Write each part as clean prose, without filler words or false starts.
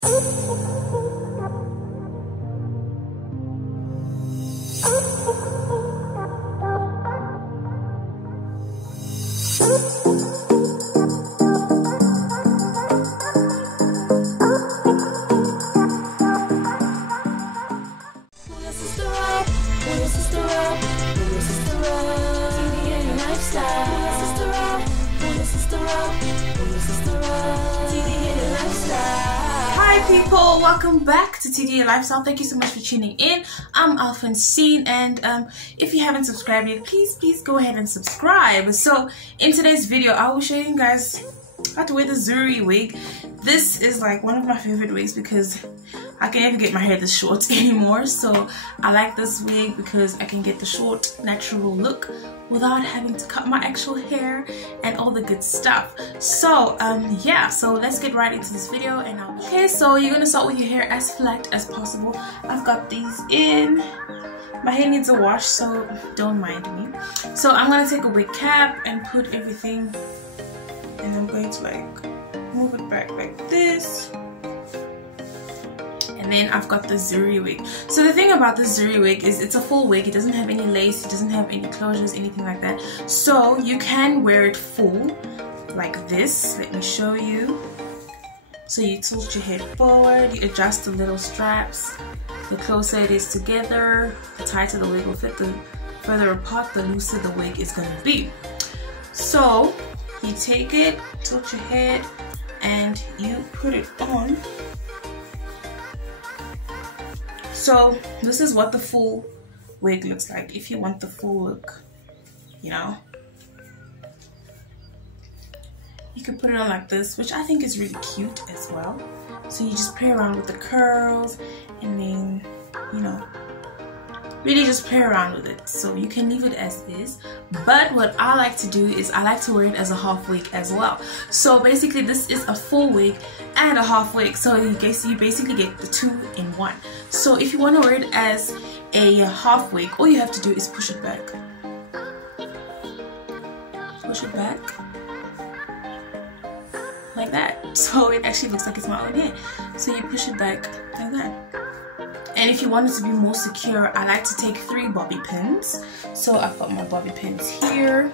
Hi people, welcome back to TDA Lifestyle. Thank you so much for tuning in. I'm Alphonsine, and if you haven't subscribed yet, please go ahead and subscribe. So in today's video, I will show you guys how to wear the ZURI wig. This is like one of my favorite wigs because I can't even get my hair this short anymore. So I like this wig because I can get the short natural look without having to cut my actual hair and all the good stuff. So yeah, so let's get right into this video. And okay, so you're gonna start with your hair as flat as possible. I've got these in. My hair needs a wash, so don't mind me. So I'm gonna take a wig cap and put everything, and I'm going to like move it back like this. And then I've got the ZURI wig. So the thing about the ZURI wig is it's a full wig. It doesn't have any lace, it doesn't have any closures, anything like that. So you can wear it full like this. Let me show you. So you tilt your head forward, you adjust the little straps. The closer it is together, the tighter the wig will fit. The further apart, the looser the wig is going to be. So you take it, tilt your head, and you put it on. So this is what the full wig looks like. If you want the full look, you know, you can put it on like this, which I think is really cute as well. So you just play around with the curls, and then, you know, really just play around with it. So you can leave it as is, but what I like to do is I like to wear it as a half wig as well. So basically this is a full wig and a half wig, so you basically get the two in one. So if you want to wear it as a half wig, all you have to do is push it back, like that. So it actually looks like it's my own hair. So you push it back like that. And if you want it to be more secure, I like to take 3 bobby pins. So I've got my bobby pins here.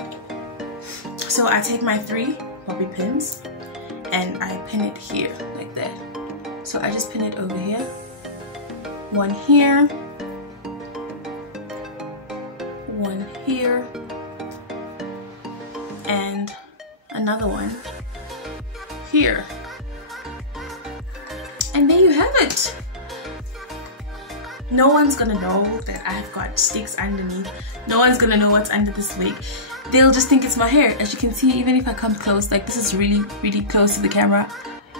So I take my 3 bobby pins and I pin it here like that. So I just pin it over here. One here. One here. And another one here. And there you have it. No one's gonna know that I've got sticks underneath. No one's gonna know what's under this wig. They'll just think it's my hair. As you can see, even if I come close, like this is really close to the camera,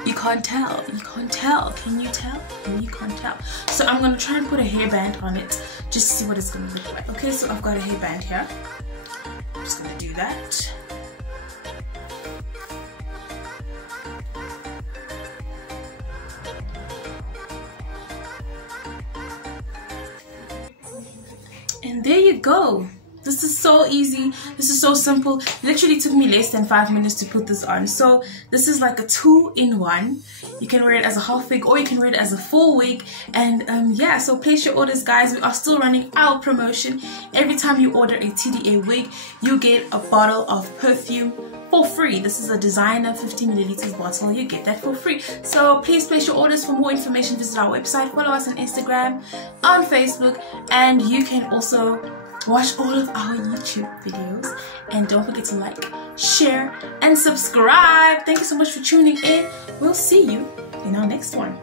you can't tell. You can't tell. Can you tell? No, you can't tell. So I'm gonna try and put a hairband on it just to see what it's gonna look like. Okay, so I've got a hairband here. I'm just gonna do that. And there you go. This is so easy. This is so simple. It literally took me less than 5 minutes to put this on. So this is like a 2-in-1. You can wear it as a half wig or you can wear it as a full wig. And yeah, so place your orders, guys. We are still running our promotion. Every time you order a TDA wig, you get a bottle of perfume for free. This is a designer 50 milliliters bottle. You get that for free. So please place your orders. For more information, visit our website, follow us on Instagram, on Facebook, and you can also watch all of our YouTube videos. And don't forget to like, share, and subscribe. Thank you so much for tuning in. We'll see you in our next one.